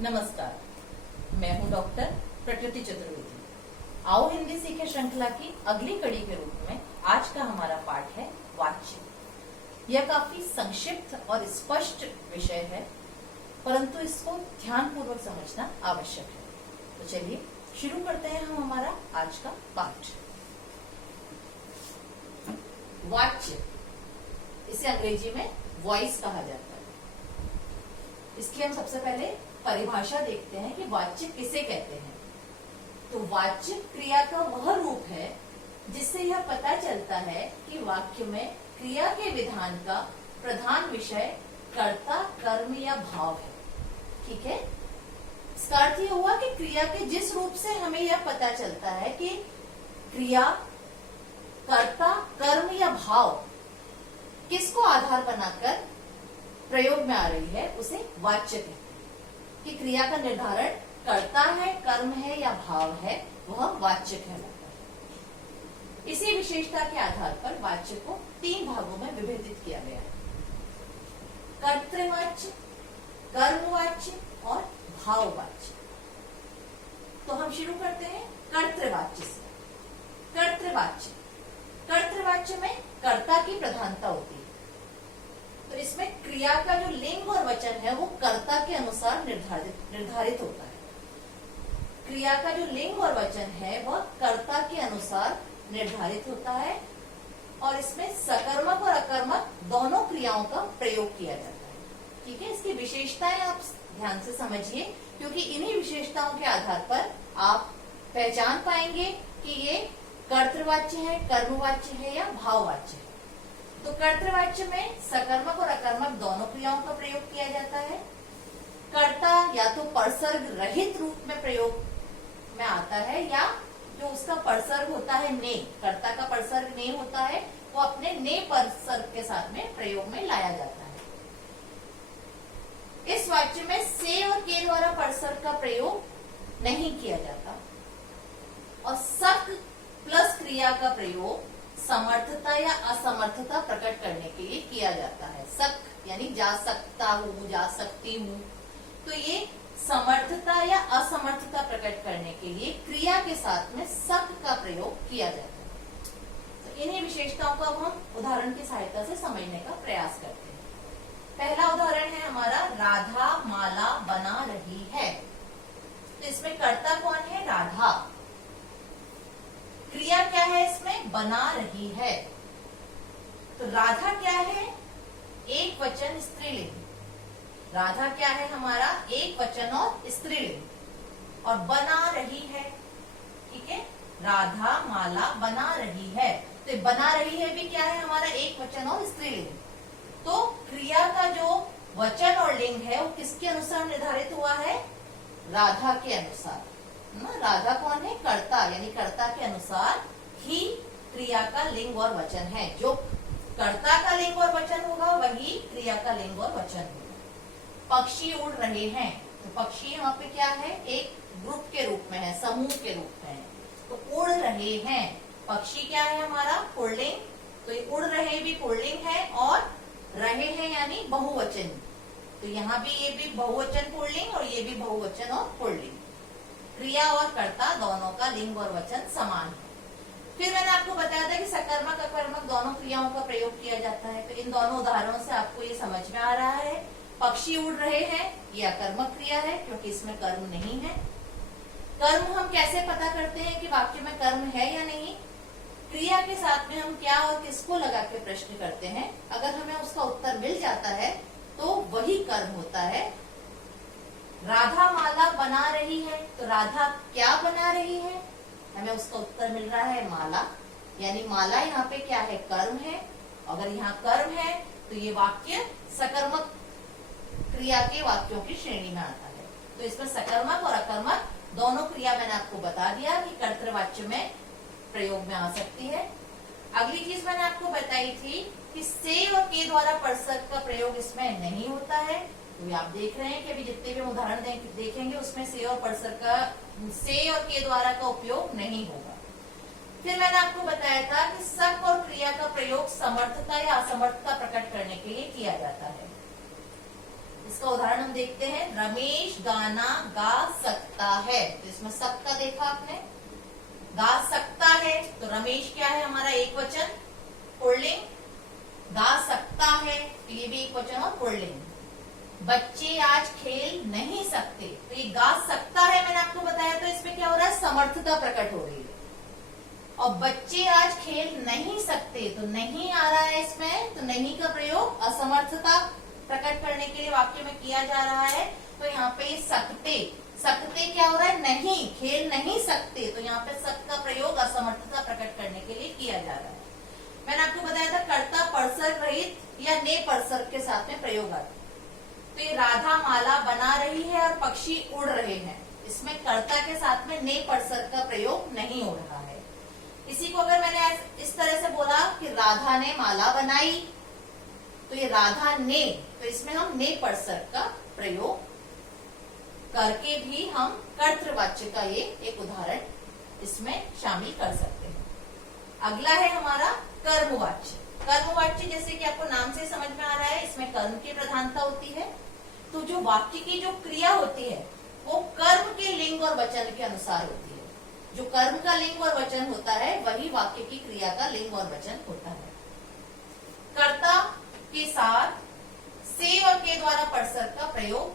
नमस्कार, मैं हूं डॉक्टर प्रकृति चतुर्वेदी। आओ हिंदी सीखे श्रृंखला की अगली कड़ी के रूप में आज का हमारा पाठ है वाच्य। यह काफी संक्षिप्त और स्पष्ट विषय है, परंतु इसको ध्यानपूर्वक समझना आवश्यक है। तो चलिए शुरू करते हैं हम हमारा आज का पाठ। वाच्य, इसे अंग्रेजी में वॉइस कहा जाता है। इसकी हम सबसे पहले परिभाषा देखते हैं कि वाच्य किसे कहते हैं। तो वाच्य क्रिया का वह रूप है जिससे यह पता चलता है कि वाक्य में क्रिया के विधान का प्रधान विषय कर्ता, कर्म या भाव है। ठीक है, इसका अर्थ यह हुआ कि क्रिया के जिस रूप से हमें यह पता चलता है कि क्रिया, कर्ता, कर्म या भाव किसको आधार बनाकर प्रयोग में आ रही है, उसे वाच्य कहते हैं। कि क्रिया का निर्धारण कर्ता है, कर्म है या भाव है, वह वाच्य कहलाता है। इसी विशेषता के आधार पर वाच्य को 3 भागों में विभाजित किया गया है: कर्तृवाच्य, कर्मवाच्य और भाववाच्य। तो हम शुरू करते हैं कर्तृवाच्य से। कर्तृवाच्य, कर्तृवाच्य में कर्ता की प्रधानता होती है। तो इसमें क्रिया का जो लिंग और वचन है वो कर्ता के अनुसार निर्धारित होता है। क्रिया का जो लिंग और वचन है वह कर्ता के अनुसार निर्धारित होता है और इसमें सकर्मक और अकर्मक दोनों क्रियाओं का प्रयोग किया जाता है। ठीक है, इसकी विशेषताएं आप ध्यान से समझिए, क्योंकि इन्हीं विशेषताओं के आधार पर आप पहचान पाएंगे कि ये कर्तृवाच्य है, कर्मवाच्य है या भाववाच्य है। तो कर्तृवाच्य में सकर्मक और अकर्मक दोनों क्रियाओं का प्रयोग किया जाता है। कर्ता या तो परसर्ग रहित रूप में प्रयोग में आता है, या जो उसका परसर्ग होता है ने, कर्ता का परसर्ग ने होता है, वो अपने ने परसर्ग के साथ में प्रयोग में लाया जाता है। इस वाच्य में से और के द्वारा परसर्ग का प्रयोग नहीं किया जाता और सक प्लस क्रिया का प्रयोग समर्थता या असमर्थता प्रकट करने के लिए किया जाता है। सक यानी जा सकता हूँ, जा सकती हूँ। तो ये समर्थता या असमर्थता प्रकट करने के लिए क्रिया के साथ में सक का प्रयोग किया जाता है। तो इन्हीं विशेषताओं को अब हम उदाहरण की सहायता से समझने का प्रयास करते हैं। पहला उदाहरण है हमारा, राधा माला बना रही है। तो इसमें कर्ता कौन है? राधा। क्रिया क्या है इसमें? बना रही है। तो राधा क्या है? एक वचन स्त्रीलिंग। राधा क्या है हमारा? एक वचन और स्त्रीलिंग। और बना रही है, ठीक है, राधा माला बना रही है। तो बना रही है भी क्या है हमारा? एक वचन और स्त्रीलिंग। तो क्रिया का जो वचन और लिंग है वो किसके अनुसार निर्धारित हुआ है? राधा के अनुसार। राधा कौन है? कर्ता, यानी कर्ता के अनुसार ही क्रिया का लिंग और वचन है। जो कर्ता का लिंग और वचन होगा वही क्रिया का लिंग और वचन होगा। पक्षी उड़ रहे हैं। तो पक्षी यहाँ पे क्या है? एक ग्रुप के रूप में है, समूह के रूप में है। तो उड़ रहे हैं, पक्षी क्या है हमारा? पुल्लिंग। तो ये उड़ रहे भी पुल्लिंग है और रहे हैं यानी बहुवचन। तो यहाँ भी ये भी बहुवचन पुल्लिंग और ये भी बहुवचन और पुल्लिंग। क्रिया और कर्ता दोनों का लिंग और वचन समान है। फिर मैंने आपको बताया था कि सकर्मक अकर्मक दोनों क्रियाओं का प्रयोग किया जाता है। तो इन दोनों उदाहरणों से आपको ये समझ में आ रहा है, पक्षी उड़ रहे हैं ये अकर्मक क्रिया है क्योंकि इसमें कर्म नहीं है। कर्म हम कैसे पता करते हैं कि वाक्य में कर्म है या नहीं? क्रिया के साथ में हम क्या और किसको लगा के प्रश्न करते हैं, अगर हमें उसका उत्तर मिल जाता है तो वही कर्म होता है। राधा माला बना रही है, तो राधा क्या बना रही है? हमें उसका उत्तर मिल रहा है माला, यानी माला यहाँ पे क्या है? कर्म है। अगर यहाँ कर्म है तो ये वाक्य सकर्मक क्रिया के वाक्यों की श्रेणी में आता है। तो इसमें सकर्मक और अकर्मक दोनों क्रिया मैंने आपको बता दिया कि कर्तृवाच्य में प्रयोग में आ सकती है। अगली चीज मैंने आपको बताई थी कि से और के द्वारा परसर्ग का प्रयोग इसमें नहीं होता है। तो आप देख रहे हैं कि अभी जितने भी उदाहरण देखेंगे उसमें से और परसर्ग का, से और के द्वारा का उपयोग नहीं होगा। फिर मैंने आपको बताया था कि सक और क्रिया का प्रयोग समर्थता या असमर्थता प्रकट करने के लिए किया जाता है। इसका उदाहरण हम देखते हैं, रमेश गाना गा सकता है। तो इसमें सकता देखा आपने, गा सकता है, तो रमेश क्या है हमारा एक वचन पुल्लिंग, गा सकता है तो ये भी एक वचन और पुल्लिंग। बच्चे आज खेल नहीं सकते, तो ये गा सकता है मैंने आपको बताया, तो इसमें क्या हो रहा है, समर्थता प्रकट हो रही है। और बच्चे आज खेल नहीं सकते, तो नहीं आ रहा है इसमें, तो नहीं का प्रयोग असमर्थता प्रकट करने के लिए वाक्य में किया जा रहा है। तो यहाँ पे सकते, सकते क्या हो रहा है, नहीं, खेल नहीं सकते, तो यहाँ पे सक का प्रयोग असमर्थता प्रकट करने के लिए किया जा रहा है। मैंने आपको बताया था कर्ता परसर्ग रहित या ने परसर्ग के साथ में प्रयोग आता है। तो ये राधा माला बना रही है और पक्षी उड़ रहे हैं, इसमें कर्ता के साथ में ने परसर्ग का प्रयोग नहीं हो रहा है। इसी को अगर मैंने इस तरह से बोला कि राधा ने माला बनाई, तो ये राधा ने, तो इसमें हम ने परसर्ग का प्रयोग करके भी हम कर्तृवाच्य का ये एक उदाहरण इसमें शामिल कर सकते हैं। अगला है हमारा कर्मवाच्य। कर्मवाच्य जैसे कि आपको नाम से समझ में आ रहा है, इसमें कर्म की प्रधानता होती है। तो जो वाक्य की जो क्रिया होती है वो कर्म के लिंग और वचन के अनुसार होती है। जो कर्म का लिंग और वचन होता है वही वाक्य की क्रिया का लिंग और वचन होता है। कर्ता के साथ से और के द्वारा परसर्ग का प्रयोग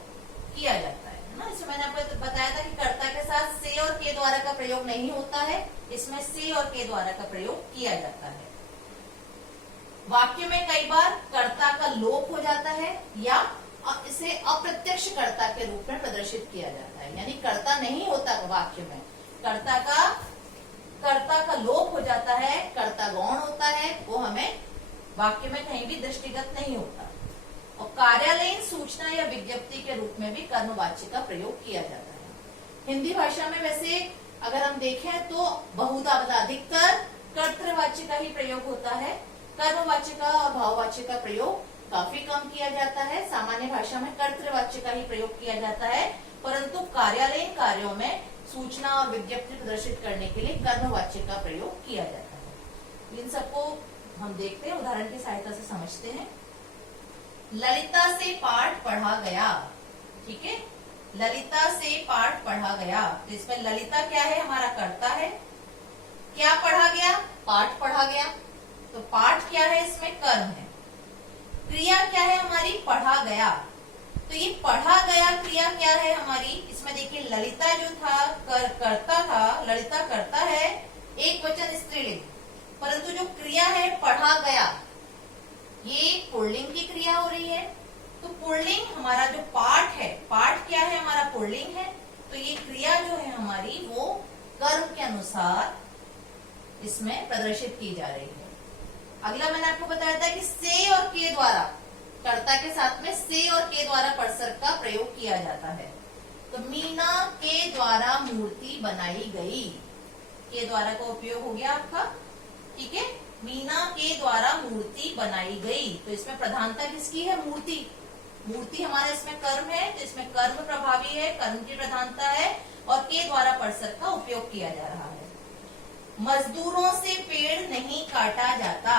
किया जाता है ना। इसमें मैंने आपको बताया था कि कर्ता के साथ से और के द्वारा का प्रयोग नहीं होता है, इसमें से और के द्वारा का प्रयोग किया जाता है। वाक्य में कई बार कर्ता का लोप हो जाता है या इसे अप्रत्यक्ष कर्ता के रूप में प्रदर्शित किया जाता है, यानी कर्ता नहीं होता वाक्य में, कर्ता का लोप हो जाता है, कर्ता गौण होता है, वो हमें वाक्य में कहीं भी दृष्टिगत नहीं होता। और कार्यालयीन सूचना या विज्ञप्ति के रूप में भी कर्मवाच्य का प्रयोग किया जाता है। हिंदी भाषा में वैसे अगर हम देखें तो बहुधा अधिकतर कर्तृवाच्य का ही प्रयोग होता है, कर्मवाच्य का और भाववाच्य का प्रयोग काफी कम किया जाता है। सामान्य भाषा में कर्तृवाच्य का ही प्रयोग किया जाता है, परंतु कार्यालयीन कार्यों में सूचना और विज्ञप्ति प्रदर्शित करने के लिए कर्मवाच्य का प्रयोग किया जाता है। इन सबको हम देखते हैं, उदाहरण की सहायता से समझते हैं। ललिता से पाठ पढ़ा गया, ठीक है, ललिता से पाठ पढ़ा गया, तो इसमें ललिता क्या है, हमारा कर्ता है। क्या पढ़ा गया, पाठ पढ़ा गया, तो पाठ क्या है, इसमें कर्म है। क्रिया क्या है हमारी, पढ़ा गया, तो ये पढ़ा गया क्रिया क्या है हमारी, इसमें देखिए ललिता जो था कर्ता था, ललिता कर्ता है, एक वचन स्त्रीलिंग, परंतु जो क्रिया है पढ़ा गया ये पुल्लिंग की क्रिया हो रही है। तो पुल्लिंग हमारा जो पाठ है, पाठ क्या है हमारा, पुल्लिंग है, तो ये क्रिया जो है हमारी वो कर्म के अनुसार इसमें प्रदर्शित की जा रही है। अगला मैंने आपको बताया था कि से और के द्वारा, कर्ता के साथ में से और के द्वारा परसर्ग का प्रयोग किया जाता है। तो मीना के द्वारा मूर्ति बनाई गई, के द्वारा का उपयोग हो गया आपका, ठीक है, मीना के द्वारा मूर्ति बनाई गई, तो इसमें प्रधानता किसकी है, मूर्ति, मूर्ति हमारा इसमें कर्म है, तो इसमें कर्म प्रभावी है, कर्म की प्रधानता है और के द्वारा परसर्ग का उपयोग किया जा रहा है। मजदूरों से पेड़ नहीं काटा जाता,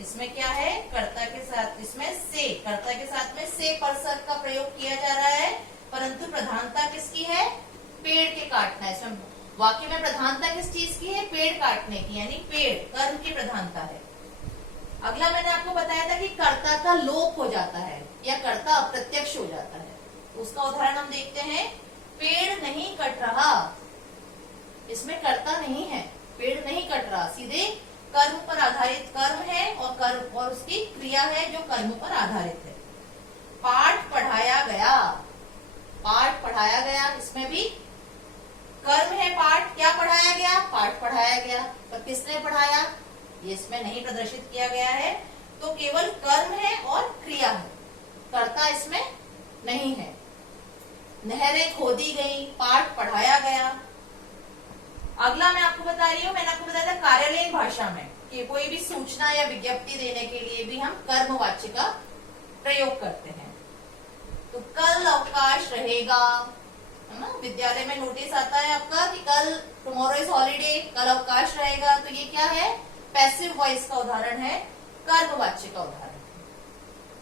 इसमें क्या है, कर्ता के साथ, इसमें से, कर्ता के साथ में से परसर्ग का प्रयोग किया जा रहा है, परंतु प्रधानता किसकी है, पेड़ के काटना है। इसमें वाक्य में प्रधानता किस चीज की है, पेड़ काटने की, यानी पेड़ कर्म की प्रधानता है। अगला मैंने आपको बताया था कि कर्ता का लोप हो जाता है या कर्ता अप्रत्यक्ष हो जाता है, तो उसका उदाहरण हम देखते हैं। पेड़ नहीं कट रहा, इसमें कर्ता नहीं है, पेड़ नहीं कट रहा, सीधे कर्म पर आधारित कर्म है और कर्म और उसकी क्रिया है जो कर्म पर आधारित है। पाठ पढ़ाया गया, पाठ पढ़ाया गया, इसमें भी कर्म है, पाठ, क्या पढ़ाया गया, पाठ पढ़ाया गया, पर किसने पढ़ाया ये इसमें नहीं प्रदर्शित किया गया है, तो केवल कर्म है और क्रिया है, कर्ता इसमें नहीं है। नहरें खोदी गई, पाठ पढ़ाया गया। अगला मैं आपको बता रही हूँ, मैंने आपको बताया था कार्यालयीन भाषा में कि कोई भी सूचना या विज्ञप्ति देने के लिए भी हम कर्मवाच्य का प्रयोग करते हैं। तो कल अवकाश रहेगा, है ना, विद्यालय में नोटिस आता है आपका कि कल टुमारो इज हॉलीडे, कल अवकाश रहेगा, तो ये क्या है, पैसिव वॉइस का उदाहरण है, कर्मवाच्य का उदाहरण।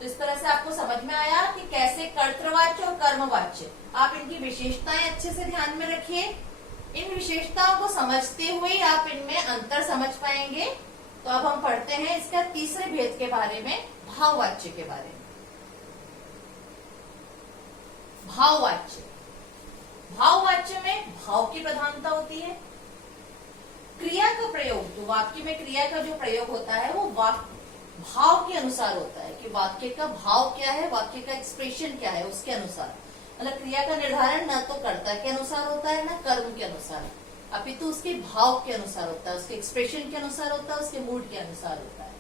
तो इस तरह से आपको समझ में आया कि कैसे कर्तृवाच्य और कर्मवाच्य, आप इनकी विशेषताएं अच्छे से ध्यान में रखिए। इन विशेषताओं को समझते हुए आप इनमें अंतर समझ पाएंगे। तो अब हम पढ़ते हैं इसका तीसरे भेद के बारे में, भाववाच्य के बारे में। भाववाच्य, भाववाच्य में भाव की प्रधानता होती है। क्रिया का प्रयोग, जो वाक्य में क्रिया का जो प्रयोग होता है वो भाव के अनुसार होता है कि वाक्य का भाव क्या है, वाक्य का एक्सप्रेशन क्या है, उसके अनुसार। मतलब क्रिया का निर्धारण न तो कर्ता के अनुसार होता है न कर्म के अनुसार, अपितु उसके भाव के अनुसार होता है, उसके एक्सप्रेशन के अनुसार होता है, उसके मूड के अनुसार होता है।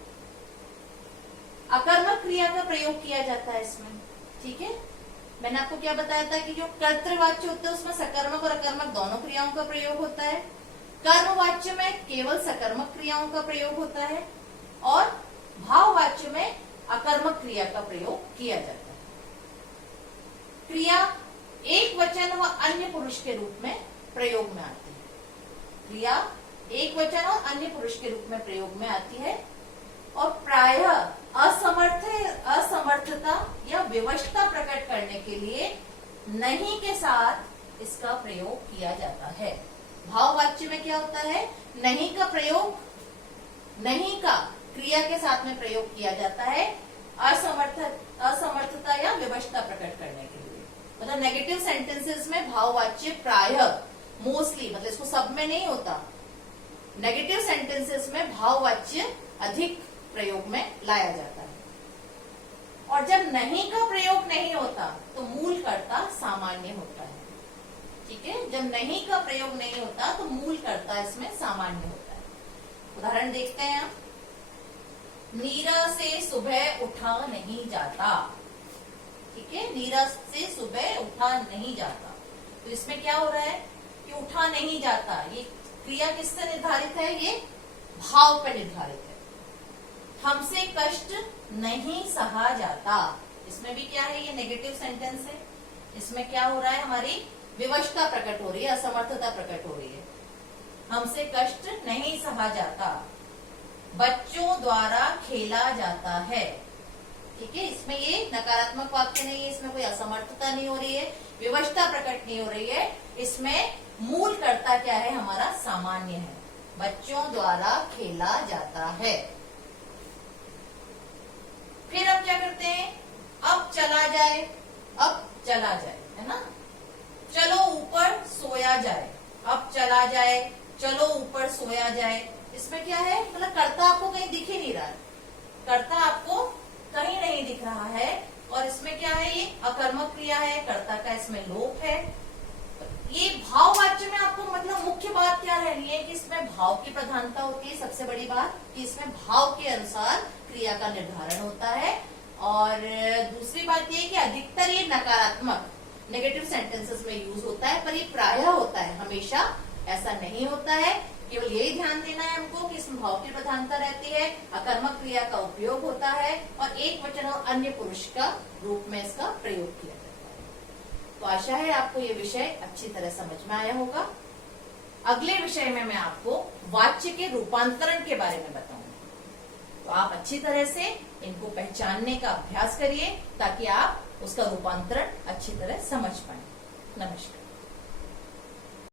अकर्मक क्रिया का प्रयोग किया जाता है इसमें, ठीक है। मैंने आपको क्या बताया था कि जो कर्तृवाच्य होता है उसमें सकर्मक और अकर्मक दोनों क्रियाओं का प्रयोग होता है। कर्मवाच्य में केवल सकर्मक क्रियाओं का प्रयोग होता है और भाववाच्य में अकर्मक क्रिया का प्रयोग किया जाता है। क्रिया एक वचन व अन्य पुरुष के रूप में प्रयोग में आती है। क्रिया एक वचन और अन्य पुरुष के रूप में प्रयोग में आती है और प्रायः असमर्थता या विवशता प्रकट करने के लिए नहीं के साथ इसका प्रयोग किया जाता है। भाववाच्य में क्या होता है, नहीं का प्रयोग, नहीं का क्रिया के साथ में प्रयोग किया जाता है असमर्थता या विवशता प्रकट करने के लिए। मतलब नेगेटिव सेंटेंसेस में भाववाच्य प्रायः, मोस्टली, मतलब इसको सब में नहीं होता, नेगेटिव सेंटेंसेस में भाववाच्य अधिक प्रयोग में लाया जाता है। और जब नहीं का प्रयोग नहीं होता तो मूल कर्ता सामान्य होता है, ठीक है। जब नहीं का प्रयोग नहीं होता तो मूल कर्ता इसमें सामान्य होता है। उदाहरण देखते हैं आप, नीरा से सुबह उठा नहीं जाता, ठीक है। नीरा से सुबह उठा नहीं जाता, तो इसमें क्या हो रहा है कि उठा नहीं जाता, ये क्रिया किससे निर्धारित है, ये भाव पर निर्धारित है। हमसे कष्ट नहीं सहा जाता, इसमें भी क्या है, ये नेगेटिव सेंटेंस है। इसमें क्या हो रहा है, हमारी विवशता प्रकट हो रही है, असमर्थता प्रकट हो रही है। हमसे कष्ट नहीं सहा जाता, बच्चों द्वारा खेला जाता है, ठीक है। इसमें ये नकारात्मक वाक्य नहीं है, इसमें कोई असमर्थता नहीं हो रही है, विवशता प्रकट नहीं हो रही है। इसमें मूल कर्ता क्या है, हमारा सामान्य है, बच्चों द्वारा खेला जाता है। फिर अब क्या करते हैं, अब चला जाए, अब चला जाए, है ना। चलो ऊपर सोया जाए, अब चला जाए, चलो ऊपर सोया जाए। इसमें क्या है, मतलब कर्ता आपको कहीं दिख ही नहीं रहा है, कर्ता आपको कहीं नहीं दिख रहा है। और इसमें क्या है, ये अकर्मक क्रिया है, कर्ता का इसमें लोप है। ये भाववाच्य में आपको मतलब मुख्य बात क्या रहनी है कि इसमें भाव की प्रधानता होती है। सबसे बड़ी बात कि इसमें भाव के अनुसार क्रिया का निर्धारण होता है। और दूसरी बात ये कि अधिकतर ये नकारात्मक, नेगेटिव सेंटेंसेस में यूज होता है, पर ये प्रायः होता है, हमेशा ऐसा नहीं होता है। केवल यही ध्यान देना है हमको कि इसमें भाव की प्रधानता रहती है, अकर्मक क्रिया का उपयोग होता है और एक वचन और अन्य पुरुष का रूप में इसका प्रयोग किया जाता है। तो आशा है आपको ये विषय अच्छी तरह समझ में आया होगा। अगले विषय में मैं आपको वाच्य के रूपांतरण के बारे में बताऊंगी। तो आप अच्छी तरह से इनको पहचानने का अभ्यास करिए ताकि आप उसका रूपांतरण अच्छी तरह समझ पाए। नमस्कार।